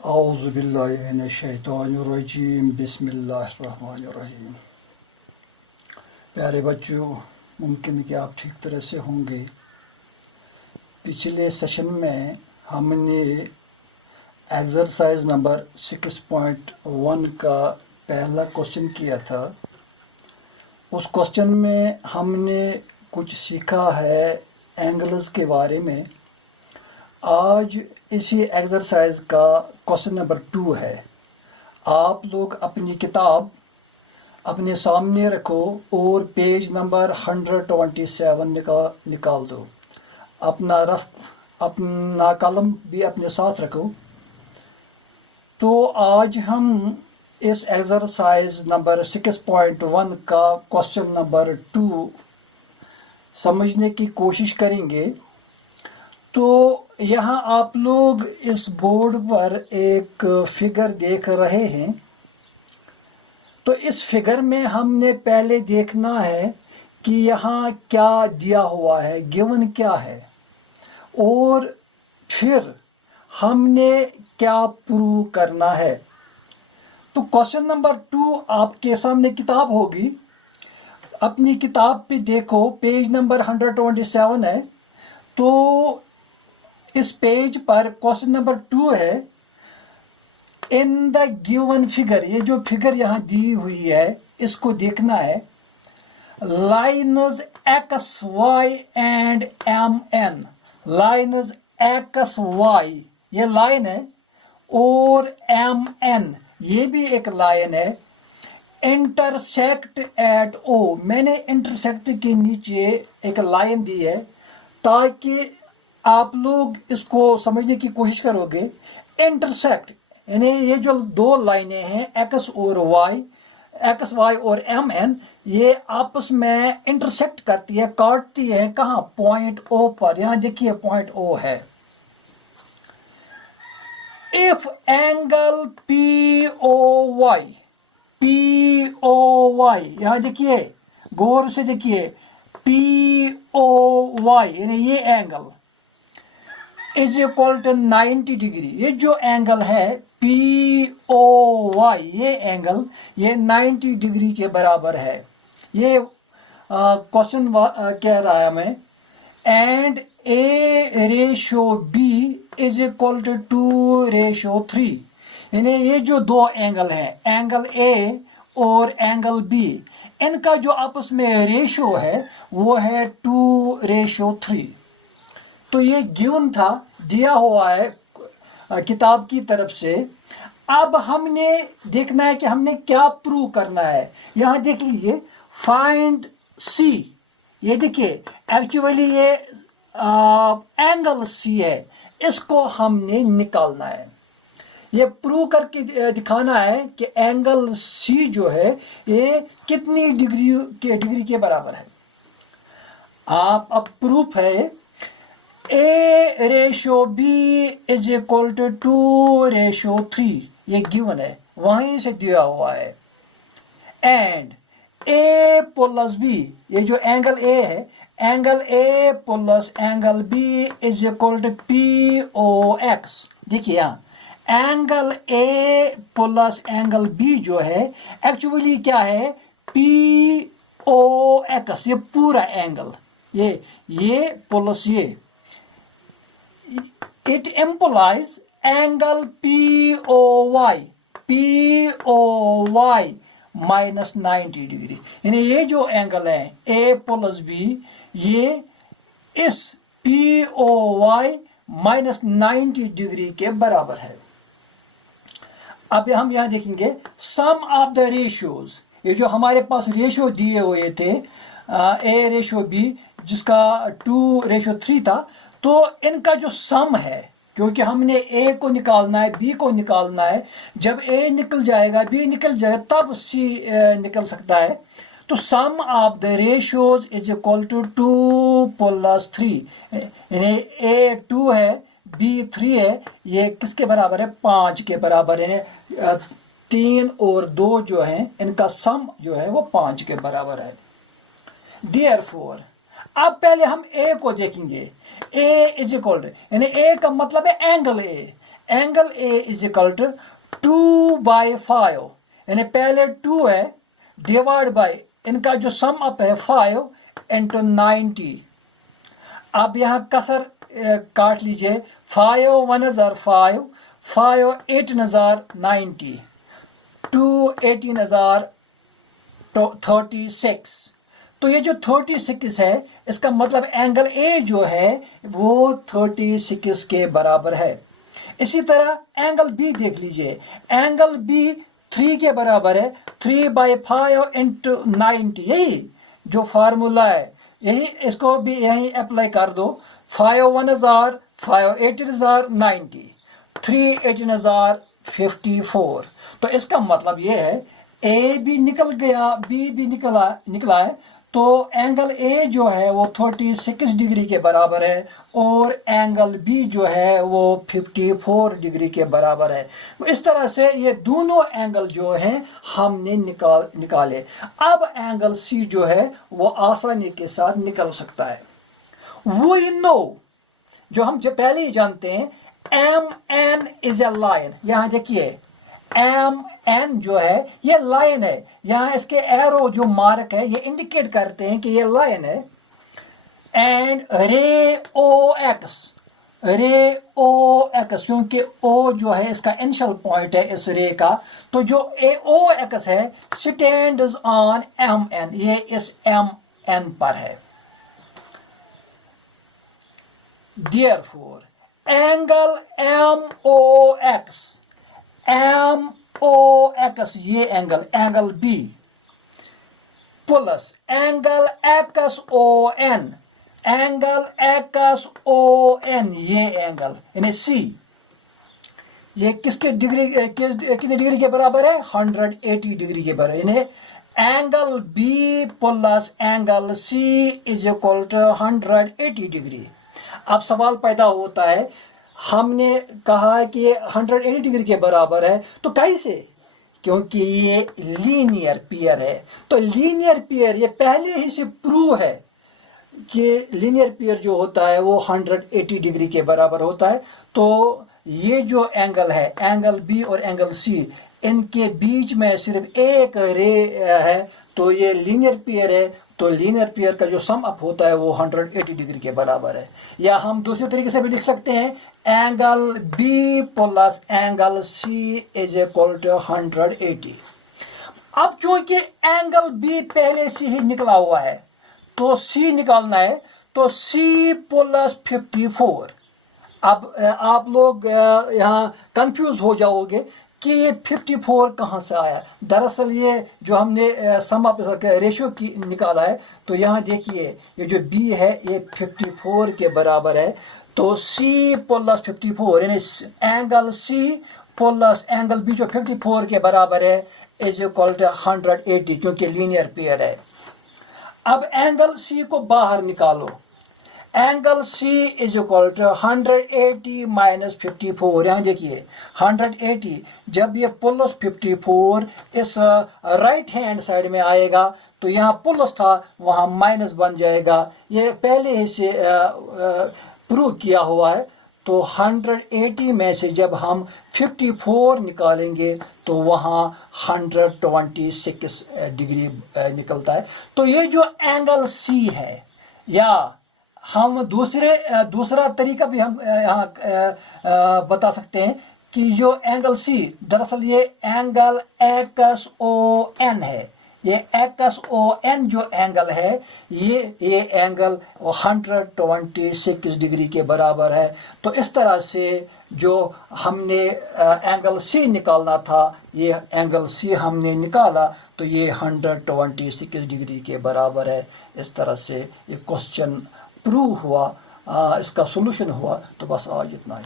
औज़ुबिल्लाहिमिनश्शैतानिर्रजीम बिस्मिल्लाहिर्रहमानिर्रहीम। प्यारे बच्चों, मुमकिन है कि आप ठीक तरह से होंगे। पिछले सेशन में हमने एक्सरसाइज नंबर 6.1 का पहला क्वेश्चन किया था। उस क्वेश्चन में हमने कुछ सीखा है एंगल्स के बारे में। आज इसी एक्सरसाइज का क्वेश्चन नंबर 2 है। आप लोग अपनी किताब अपने सामने रखो और पेज नंबर 127 निकाल दो। अपना कलम भी अपने साथ रखो। तो आज हम इस एक्सरसाइज नंबर 6.1 का क्वेश्चन नंबर 2 समझने की कोशिश करेंगे। तो यहाँ आप लोग इस बोर्ड पर एक फिगर देख रहे हैं। तो इस फिगर में हमने पहले देखना है कि यहाँ क्या दिया हुआ है, गिवन क्या है, और फिर हमने क्या प्रूव करना है। तो क्वेश्चन नंबर 2 आपके सामने किताब होगी। अपनी किताब पे देखो, पेज नंबर 127 है। तो इस पेज पर क्वेश्चन नंबर 2 है, इन द गिवन फिगर। ये जो फिगर यहाँ दी हुई है इसको देखना है। Lines X Y and M N. Lines X Y ये लाइन है, और एम एन ये भी एक लाइन है। Intersect at O. मैंने इंटरसेक्ट के नीचे एक लाइन दी है ताकि आप लोग इसको समझने की कोशिश करोगे। इंटरसेक्ट यानी ये जो दो लाइनें हैं एक्स वाई और एम एन, ये आपस में इंटरसेक्ट करती है, काटती है। कहाँ? पॉइंट ओ पर। यहां देखिए पॉइंट ओ है। If angle P O Y, यहां देखिए, गौर से देखिए, पी ओ वाई यानी ये angle is equal to 90 degree. ये जो एंगल है पी ओ वाई, ये एंगल ये 90 डिग्री के बराबर है। ये क्वेश्चन कह रहा है हमें। And A ratio B is equal to 2:3। यानी ये जो दो एंगल हैं, एंगल ए और एंगल बी, इनका जो आपस में रेशो है वो है 2:3। तो ये गिवन था, दिया हुआ है किताब की तरफ से। अब हमने देखना है कि हमने क्या प्रूव करना है। यहां देख लीजिए, फाइंड सी। ये देखिए, एक्चुअली ये एंगल सी है, इसको हमने निकालना है। ये प्रूव करके दिखाना है कि एंगल सी जो है ये कितनी डिग्री के बराबर है। आप अब प्रूफ है, A ratio B is equal to 2:3। ये गिवन है, वहीं से दिया हुआ है। एंड ए प्लस बी, ये जो एंगल ए है, angle A plus angle B is equal to P O X. देखिए यहाँ angle A plus angle B जो है एक्चुअली क्या है, पी ओ एक्स। ये पूरा एंगल, ये प्लस ये, it implies angle POY minus 90 degree. यानी ये जो एंगल है A प्लस B, ये इस POY minus 90 डिग्री के बराबर है। अब हम यहां देखेंगे सम ऑफ द रेशियोज। ये जो हमारे पास रेशियो दिए हुए थे A रेशियो B, जिसका 2:3 था, तो इनका जो सम है, क्योंकि हमने ए को निकालना है, बी को निकालना है। जब ए निकल जाएगा, बी निकल जाएगा, तब सी निकल सकता है। तो sum of the ratios is equal to 2+3। यानी ए 2 है, बी 3 है। ये किसके बराबर है? 5 के बराबर है। 3 और 2 जो है, इनका सम जो है वो 5 के बराबर है। Therefore, अब पहले हम ए को देखेंगे। ए इज इक्वल टू, यानी ए का मतलब है angle A, angle A is equal to 2/5, यानी पहले 2 है डिवाइड बाय इनका जो सम अप है 5 इंटू 90। अब यहां कसर काट लीजिए, 5 1 हजार 5, 5 8 हजार 90, 2 18 हजार 36। तो ये जो 36 है इसका मतलब एंगल ए जो है वो 36 के बराबर है। इसी तरह एंगल बी देख लीजिए, एंगल बी 3 के बराबर है, 3/5 इंटू 90, यही जो फार्मूला है यही, इसको भी यही अप्लाई कर दो। 5 1 हजार, 5 18 हजार 90, 3 18 हजार 54। तो इसका मतलब ये है ए भी निकल गया, बी भी निकला है, तो एंगल ए जो है वो 36 डिग्री के बराबर है और एंगल बी जो है वो 54 डिग्री के बराबर है। इस तरह से ये दोनों एंगल जो हैं हमने निकाले। अब एंगल सी जो है वो आसानी के साथ निकल सकता है। वो जो हम पहले ही जानते हैं, M N is a line. यहां देखिए एम एन जो है ये लाइन है, यहां इसके एरो जो मार्क है ये इंडिकेट करते हैं कि ये लाइन है। एंड रे ओ एक्स, क्योंकि ओ जो है इसका इनिशियल पॉइंट है इस रे का, तो जो ओ एक्स है स्टैंड्स ऑन एम एन, ये इस एम एन पर है। Therefore, एंगल MOX, ये angle B plus angle XON, ये एंगल यानी C, ये किसके कितने डिग्री के बराबर है? 180 डिग्री के बराबर। यानी angle B plus angle C is equal to 180 degree. अब सवाल पैदा होता है, हमने कहा कि ये 180 डिग्री के बराबर है, तो कैसे? क्योंकि ये लीनियर पेयर है। तो लीनियर पेयर ये पहले ही से प्रूव है कि लीनियर पेयर जो होता है वो 180 डिग्री के बराबर होता है। तो ये जो एंगल है, एंगल बी और एंगल सी, इनके बीच में सिर्फ एक रे है, तो ये लीनियर पेयर है। तो लीनियर पेयर का जो सम अप होता है वो 180 डिग्री के बराबर है। या हम दूसरे तरीके से भी लिख सकते हैं, angle B plus angle C is equal to 180। अब चूंकि एंगल बी पहले से ही निकला हुआ है तो सी निकालना है, तो सी प्लस 54। अब आप लोग यहाँ कंफ्यूज हो जाओगे कि ये 54 कहाँ से आया। दरअसल ये जो हमने सम अप रेशियो की निकाला है, तो यहाँ देखिए ये जो बी है ये 54 के बराबर है। तो सी प्लस 54 यानी angle C plus angle B जो 54 के बराबर है इज इक्वल टू 180, क्योंकि लीनियर पेयर है। अब एंगल सी को बाहर निकालो, angle C is equal to 180 minus 54। यहां देखिए 180, जब ये प्लस 54 इस राइट हैंड साइड में आएगा तो यहाँ प्लस था वहां माइनस बन जाएगा। ये पहले ही से प्रूव किया हुआ है। तो 180 में से जब हम 54 निकालेंगे तो वहां 126 डिग्री निकलता है। तो ये जो एंगल सी है, या हम दूसरा तरीका भी हम यहाँ बता सकते हैं कि जो एंगल सी, दरअसल ये एंगल XON है। ये XON जो एंगल है ये एंगल 126 डिग्री के बराबर है। तो इस तरह से जो हमने एंगल सी निकालना था, ये एंगल सी हमने निकाला, तो ये 126 डिग्री के बराबर है। इस तरह से ये क्वेश्चन प्रूव हुआ, इसका सॉल्यूशन हुआ। तो बस आज इतना ही।